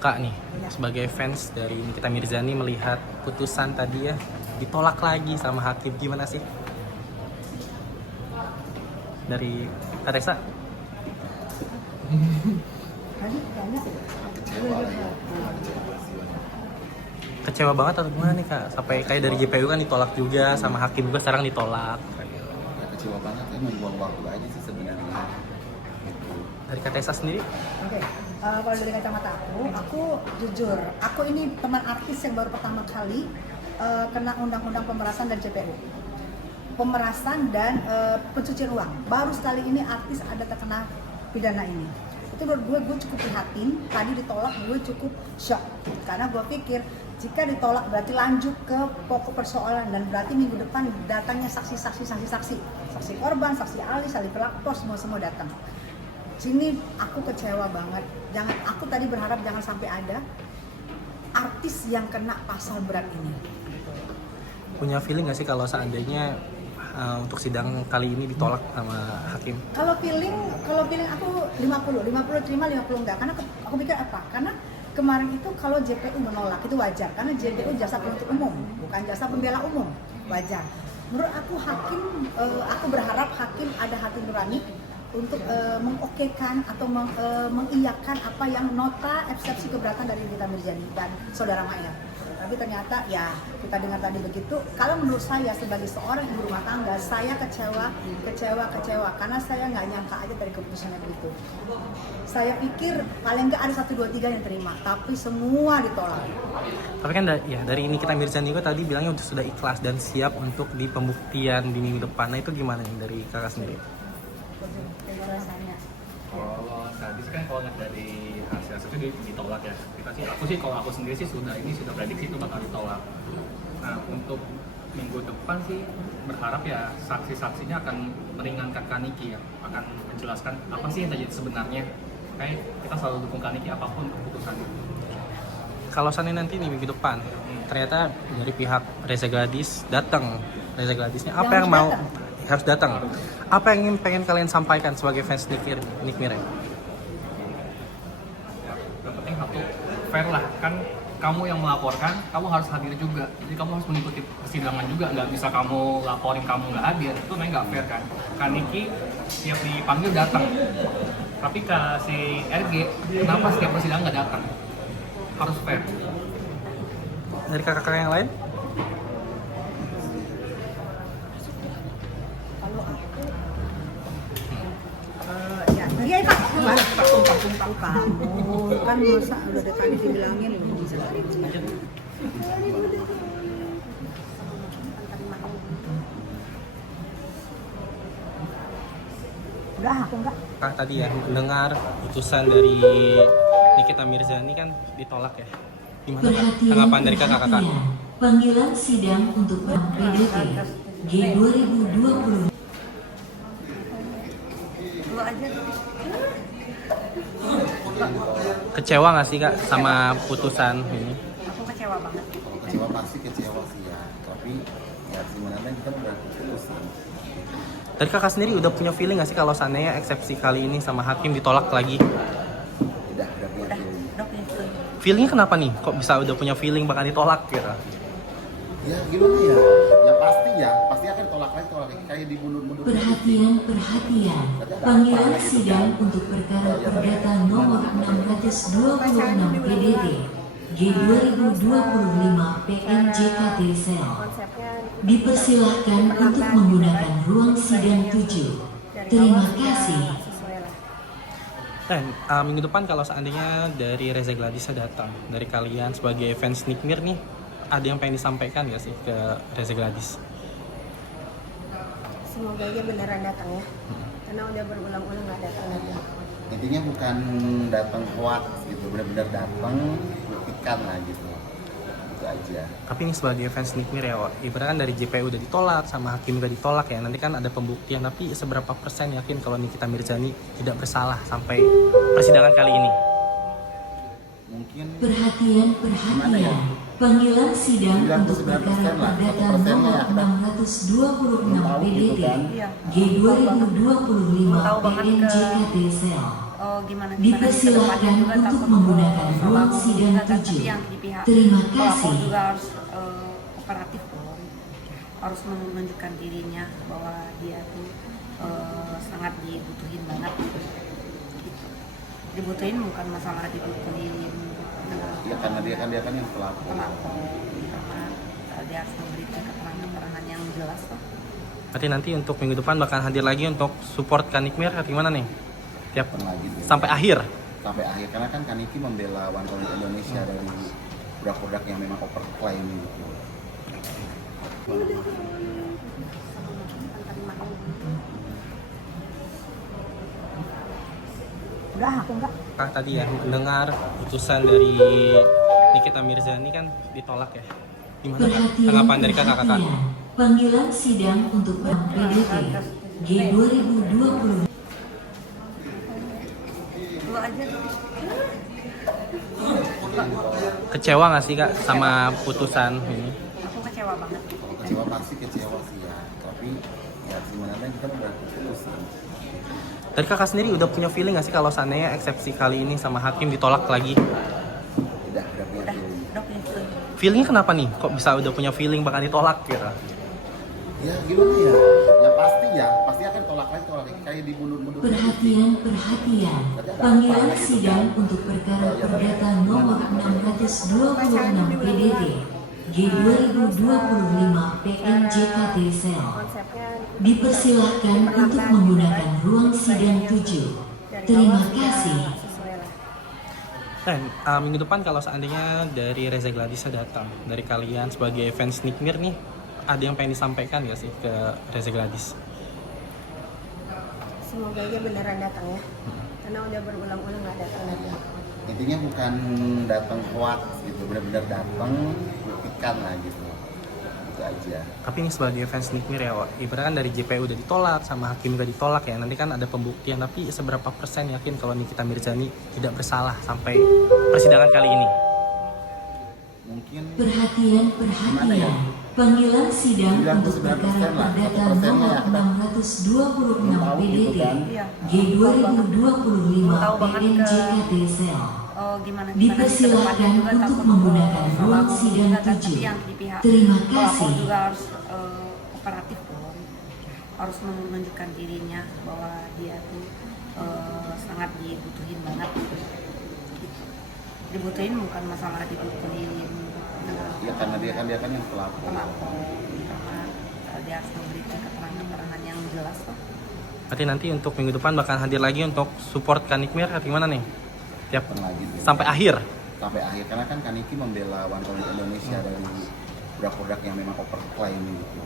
Kak nih, sebagai fans dari Nikita Mirzani melihat putusan tadi ya ditolak lagi sama hakim, gimana sih? Dari Kak Resa? Kecewa banget atau gimana nih Kak? Sampai kayak dari JPU kan ditolak juga, sama hakim juga sekarang ditolak. Ya, kecewa banget ya, membuang waktu aja sih sebenarnya gitu. Dari Kak Resa sendiri? Oke, kalau dari kacamata aku jujur, aku ini teman artis yang baru pertama kali kena undang-undang pemerasan dan JPU. Pemerasan dan pencucian uang. Baru sekali ini artis ada terkena pidana ini. Itu menurut gue cukup prihatin. Tadi ditolak, gue cukup shock. Karena gue pikir jika ditolak berarti lanjut ke pokok persoalan dan berarti minggu depan datangnya saksi-saksi. Saksi korban, saksi ahli, saksi pelapor, semua datang. Sini aku kecewa banget. Aku tadi berharap jangan sampai ada artis yang kena pasal berat ini. Punya feeling gak sih kalau seandainya untuk sidang kali ini ditolak sama hakim? Kalau feeling aku 50 terima, 50 enggak. Karena aku pikir apa? Karena kemarin itu kalau JPU menolak itu wajar. Karena JPU jasa penuntut umum, bukan jasa pembela umum, wajar. Menurut aku aku berharap hakim ada hati nurani untuk mengokekan atau mengiyakan apa yang nota eksepsi keberatan dari Nikita Mirzani dan saudara Maya. Tapi ternyata ya kita dengar tadi begitu. Kalau menurut saya sebagai seorang ibu rumah tangga, saya kecewa karena saya nggak nyangka aja dari keputusannya begitu. Saya pikir paling nggak ada 1, 2, 3 yang terima, tapi semua ditolak. Tapi kan dari Nikita Mirzani juga tadi bilangnya sudah ikhlas dan siap untuk di pembuktian di minggu depan. Nah itu gimana nih dari kakak sendiri? Rasanya. Kalau tadi kan kalau nggak dari hasil itu ditolak ya. Kalau aku sendiri sih sudah prediksi itu bakal ditolak. Nah untuk minggu depan sih berharap ya saksi-saksinya akan meringankan Kaniki ya, akan menjelaskan apa sih yang terjadi sebenarnya. Kayak kita selalu dukung Kaniki apapun keputusannya. Kalau seandainya nanti nih minggu depan ternyata dari pihak Reza Gladys datang, Reza Gladysnya apa yang mau harus datang? Apa yang pengen kalian sampaikan sebagai fans Nick Mir? Yang penting satu, fair lah, kan kamu yang melaporkan, kamu harus hadir juga. Jadi kamu harus mengikuti persidangan juga, nggak bisa kamu laporin kamu nggak hadir, itu namanya nggak fair kan. Kaniki tiap dipanggil datang, tapi si RG kenapa setiap persidangan nggak datang? Harus fair. Dari kakak-kakak yang lain? Kalau aku ya iya Pak, tumpang kamu kan masa udah dari tadi dibilangin bisa udah aku enggak. Kak tadi ya mendengar putusan dari Nikita Mirzani kan ditolak ya. Gimana Kak? Tanggapan dari kakak-kakak? Panggilan sidang untuk PDT G 2020. Kecewa nggak sih Kak sama putusan ini? Aku kecewa banget. Kecewa pasti kecewa sih ya, tapi ya gimana kita udah keputusan. Dari kakak sendiri udah punya feeling nggak sih kalau seandainya eksepsi kali ini sama hakim ditolak lagi? Udah punya feeling. Feelingnya kenapa nih? Kok bisa udah punya feeling bakal ditolak gitu? Ya gimana ya? Ya pasti akan tolak lagi kayak dimundur-mundur. Perhatian. Panggilan sidang untuk perkara perdata nomor 626 PDT G 2025 PNJKT Sel. Dipersilahkan untuk menggunakan ruang sidang 7. Terima kasih. Dan minggu depan kalau seandainya dari Reza Gladysnya datang, dari kalian sebagai fans Nick Mir nih, ada yang pengen disampaikan nggak sih ke Reza Gladys? Semoga aja beneran datang ya, karena udah berulang-ulang nggak datang lagi. Intinya bukan datang kuat gitu, benar-benar datang buktikan lah gitu. Itu aja. Tapi ini sebagai fans Nick Mir ya, ibaratnya kan dari JPU udah ditolak, sama hakim juga ditolak ya. Nanti kan ada pembuktian, tapi seberapa persen yakin kalau Nikita Mirzani tidak bersalah sampai persidangan kali ini? Mungkin Perhatian. gimana ya? Panggilan sidang 99% untuk perkara lah, perdata 1% nomor ya. 626 Tahu gitu PDT kan. Iya. G2025 Tahu banget ke- PNJKT Sel. Oh, gimana Dipersilahkan ke depannya juga untuk takut, menggunakan sama ruang aku sidang juga kan, 7. tapi yang di pihak Terima pelapor kasih. juga harus kooperatif dong, harus menunjukkan dirinya bahwa dia tuh sangat dibutuhin banget gitu. Dibutuhin bukan masalah dibutuhin Ya karena dia kan yang pelapor. pelapor, karena dia harus memberikan keterangan-keterangan yang jelas lah. Berarti nanti untuk minggu depan bakal hadir lagi untuk support Kanikmir atau gimana nih? Tiap Lagi tuh. sampai akhir. Sampai akhir karena kan Kaniki membela One Color Indonesia dari produk-produk yang memang overclaim gitu. Udah aku enggak. Tadi ya mendengar putusan dari Nikita Mirzani kan ditolak ya. Gimana Kak? Perhatian, Tanggapan dari kakak-kakak? perhatian. Panggilan sidang untuk PDT G2020. Lu aja tuh. Kecewa nggak sih Kak sama putusan ini? Aku kecewa banget. Kalau kecewa pasti kecewa sih ya, tapi ya gimana lagi kita udah keputusan. Dari kakak sendiri udah punya feeling nggak sih kalau seandainya eksepsi kali ini sama hakim ditolak lagi? Udah punya Udah, feeling. udah punya feeling. Feelingnya kenapa nih? Kok bisa udah punya feeling bakal ditolak gitu? Ya gimana ya? Ya pasti akan tolak lagi kayak dimundur-mundur. Perhatian, perhatian. Panggilan sidang untuk perkara perdata nomor 626 PDT G2025 PNJKT Sel. Konsepnya Dipersilahkan untuk menggunakan ruang sidang 7. Terima kasih. sesuai lah. Dan minggu depan kalau seandainya dari Reza Gladys datang, dari kalian sebagai fans Nikmir nih, ada yang pengen disampaikan nggak sih ke Reza Gladys? Semoga aja beneran datang ya, karena udah berulang-ulang nggak datang. Intinya bukan datang kuat gitu, benar-benar datang buktikan lah gitu. Itu aja. Tapi ini sebagai fans Nikmir ya, Wak, ibaratnya kan dari JPU udah ditolak, sama hakim juga ditolak ya. Nanti kan ada pembuktian, tapi seberapa persen yakin kalau Nikita Mirzani tidak bersalah sampai persidangan kali ini? Mungkin Perhatian, perhatian. Panggilan sidang untuk 99% perkara lah, perdata 1% nomor ya. 626 Tahu gitu PDT kan. Iya. G2025 Tahu banget ke- PNJKT Sel. Oh, gimana Dipersilahkan ke depannya juga untuk takut, menggunakan sama ruang aku sidang juga kan, 7. tapi yang di pihak Terima pelapor kasih. juga harus kooperatif dong, harus menunjukkan dirinya bahwa dia tuh sangat dibutuhin banget gitu. Dibutuhin bukan masalah dibutuhin ya karena dia kan yang pelapor. pelapor, karena dia harus memberikan keterangan-keterangan yang jelas lah. Berarti nanti untuk minggu depan bakal hadir lagi untuk support Kanikmir atau gimana nih? Tiap Lagi tuh. sampai akhir. Sampai akhir karena kan Kaniki membela One Color Indonesia dari produk-produk yang memang overclaim gitu.